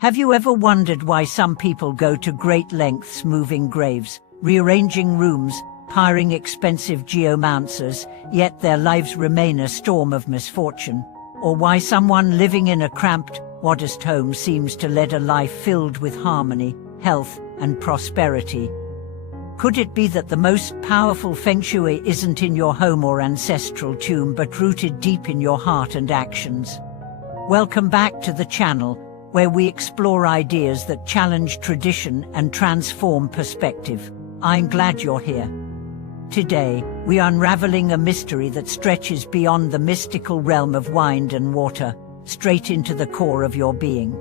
Have you ever wondered why some people go to great lengths moving graves, rearranging rooms, hiring expensive geomancers, yet their lives remain a storm of misfortune? Or why someone living in a cramped, modest home seems to lead a life filled with harmony, health, and prosperity? Could it be that the most powerful Feng Shui isn't in your home or ancestral tomb but rooted deep in your heart and actions? Welcome back to the channel, where we explore ideas that challenge tradition and transform perspective. I'm glad you're here. Today, we are unraveling a mystery that stretches beyond the mystical realm of wind and water, straight into the core of your being.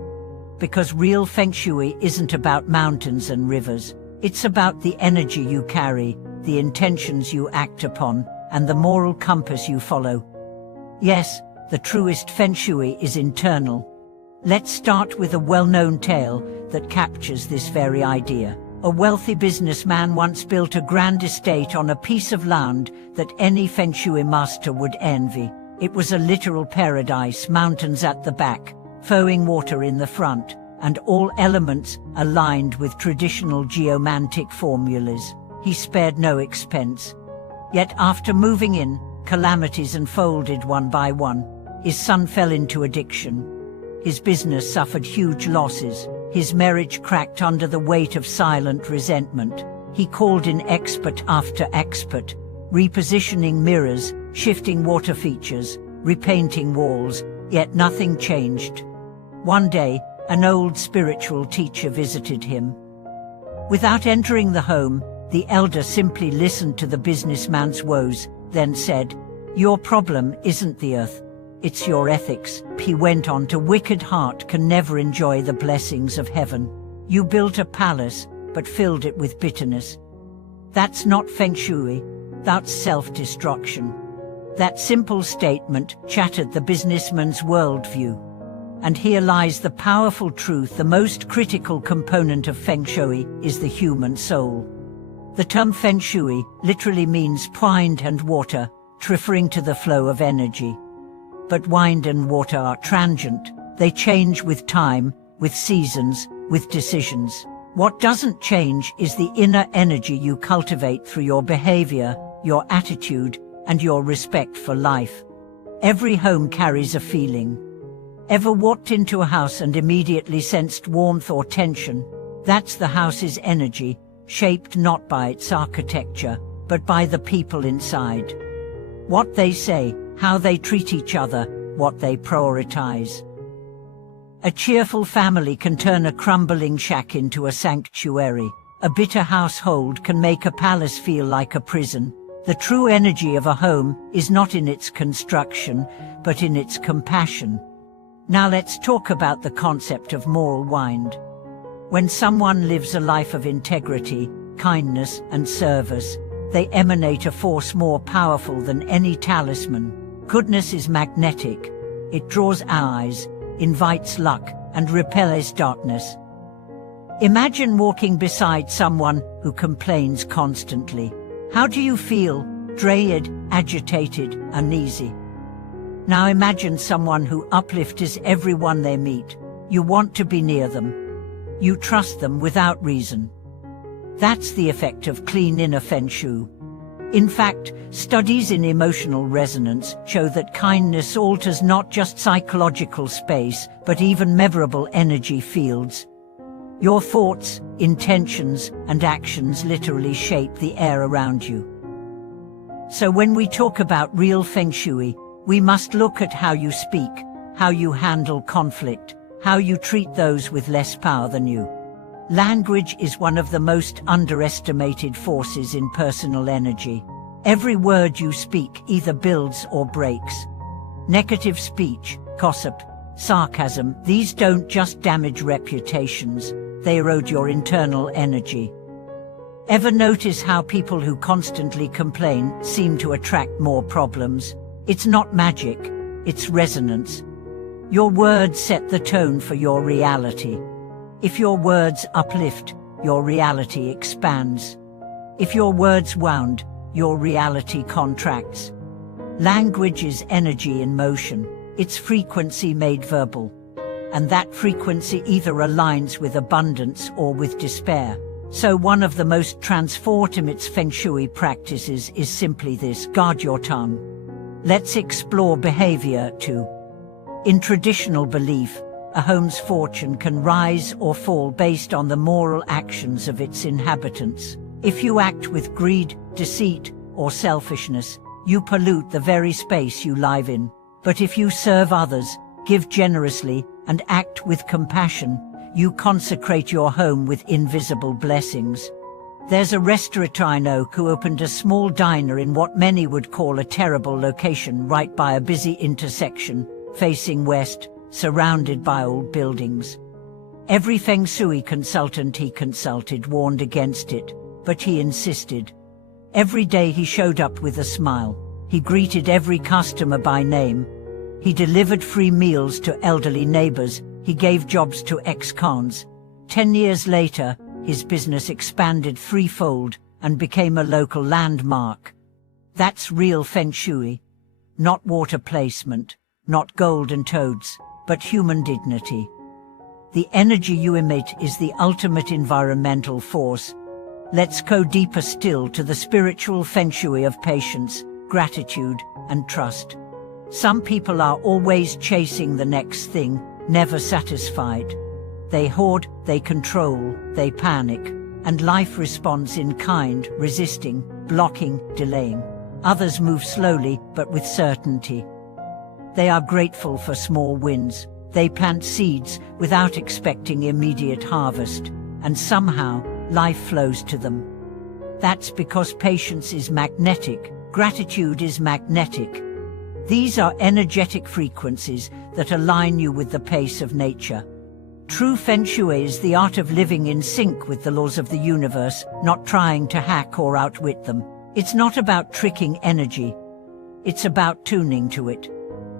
Because real Feng Shui isn't about mountains and rivers. It's about the energy you carry, the intentions you act upon, and the moral compass you follow. Yes, the truest Feng Shui is internal. Let's start with a well-known tale that captures this very idea. A wealthy businessman once built a grand estate on a piece of land that any Feng Shui master would envy. It was a literal paradise, mountains at the back, flowing water in the front, and all elements aligned with traditional geomantic formulas. He spared no expense. Yet after moving in, calamities unfolded one by one. His son fell into addiction. His business suffered huge losses. His marriage cracked under the weight of silent resentment. He called in expert after expert, repositioning mirrors, shifting water features, repainting walls, yet nothing changed. One day, an old spiritual teacher visited him. Without entering the home, the elder simply listened to the businessman's woes, then said, "Your problem isn't the earth. It's your ethics." He went on, "A wicked heart can never enjoy the blessings of heaven. You built a palace, but filled it with bitterness. That's not Feng Shui, that's self-destruction." That simple statement shattered the businessman's worldview. And here lies the powerful truth: the most critical component of Feng Shui is the human soul. The term Feng Shui literally means wind and water, referring to the flow of energy. But wind and water are transient. They change with time, with seasons, with decisions. What doesn't change is the inner energy you cultivate through your behavior, your attitude, and your respect for life. Every home carries a feeling. Ever walked into a house and immediately sensed warmth or tension? That's the house's energy, shaped not by its architecture, but by the people inside. What they say, how they treat each other, what they prioritize. A cheerful family can turn a crumbling shack into a sanctuary. A bitter household can make a palace feel like a prison. The true energy of a home is not in its construction, but in its compassion. Now let's talk about the concept of moral wind. When someone lives a life of integrity, kindness, and service, they emanate a force more powerful than any talisman. Goodness is magnetic. It draws eyes, invites luck, and repels darkness. Imagine walking beside someone who complains constantly. How do you feel? Drained, agitated, uneasy. Now imagine someone who uplifts everyone they meet. You want to be near them. You trust them without reason. That's the effect of clean inner Feng Shui. In fact, studies in emotional resonance show that kindness alters not just psychological space, but even memorable energy fields. Your thoughts, intentions, and actions literally shape the air around you. So when we talk about real Feng Shui, we must look at how you speak, how you handle conflict, how you treat those with less power than you. Language is one of the most underestimated forces in personal energy. Every word you speak either builds or breaks. Negative speech, gossip, sarcasm, these don't just damage reputations, they erode your internal energy. Ever notice how people who constantly complain seem to attract more problems? It's not magic, it's resonance. Your words set the tone for your reality. If your words uplift, your reality expands. If your words wound, your reality contracts. Language is energy in motion, its frequency made verbal. and that frequency either aligns with abundance or with despair. So one of the most transformative Feng Shui practices is simply this: guard your tongue. Let's explore behavior too. In traditional belief, a home's fortune can rise or fall based on the moral actions of its inhabitants. If you act with greed, deceit, or selfishness, you pollute the very space you live in. But if you serve others, give generously, and act with compassion, you consecrate your home with invisible blessings. There's a restaurateur I know who opened a small diner in what many would call a terrible location, right by a busy intersection, facing west, surrounded by old buildings. Every Feng Shui consultant he consulted warned against it, but he insisted. Every day he showed up with a smile. He greeted every customer by name. He delivered free meals to elderly neighbors. He gave jobs to ex-cons. 10 years later, his business expanded threefold and became a local landmark. That's real Feng Shui. Not water placement, not golden toads, but human dignity. The energy you emit is the ultimate environmental force. Let's go deeper still to the spiritual Feng Shui of patience, gratitude, and trust. Some people are always chasing the next thing, never satisfied. They hoard, they control, they panic, and life responds in kind, resisting, blocking, delaying. Others move slowly, but with certainty. They are grateful for small wins. They plant seeds without expecting immediate harvest, and somehow, life flows to them. That's because patience is magnetic, gratitude is magnetic. These are energetic frequencies that align you with the pace of nature. True Feng Shui is the art of living in sync with the laws of the universe, not trying to hack or outwit them. It's not about tricking energy. It's about tuning to it.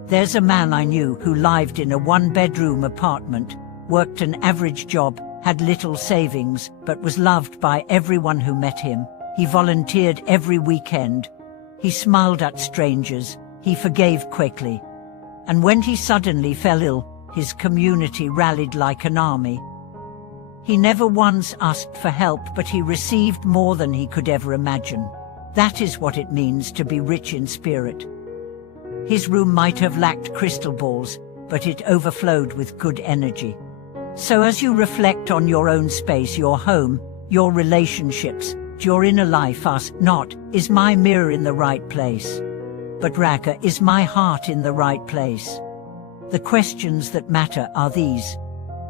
There's a man I knew who lived in a one-bedroom apartment, worked an average job, had little savings, but was loved by everyone who met him. He volunteered every weekend. He smiled at strangers. He forgave quickly. And when he suddenly fell ill, his community rallied like an army. He never once asked for help, but he received more than he could ever imagine. That is what it means to be rich in spirit. His room might have lacked crystal balls, but it overflowed with good energy. So as you reflect on your own space, your home, your relationships, your inner life, ask not, is my mirror in the right place? But rather, is my heart in the right place? The questions that matter are these.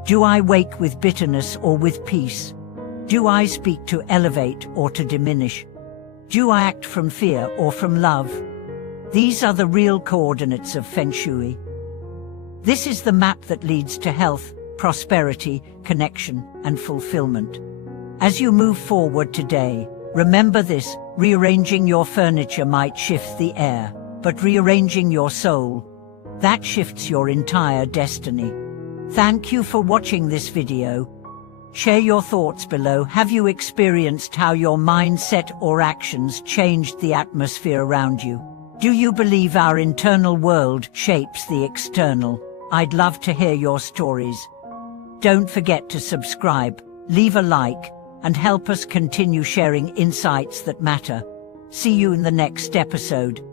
Do I wake with bitterness or with peace? Do I speak to elevate or to diminish? Do I act from fear or from love? These are the real coordinates of Feng Shui. This is the map that leads to health, prosperity, connection, and fulfillment. As you move forward today, remember this: rearranging your furniture might shift the air, but rearranging your soul, that shifts your entire destiny. Thank you for watching this video. Share your thoughts below. Have you experienced how your mindset or actions changed the atmosphere around you? Do you believe our internal world shapes the external? I'd love to hear your stories. Don't forget to subscribe, leave a like, and help us continue sharing insights that matter. See you in the next episode.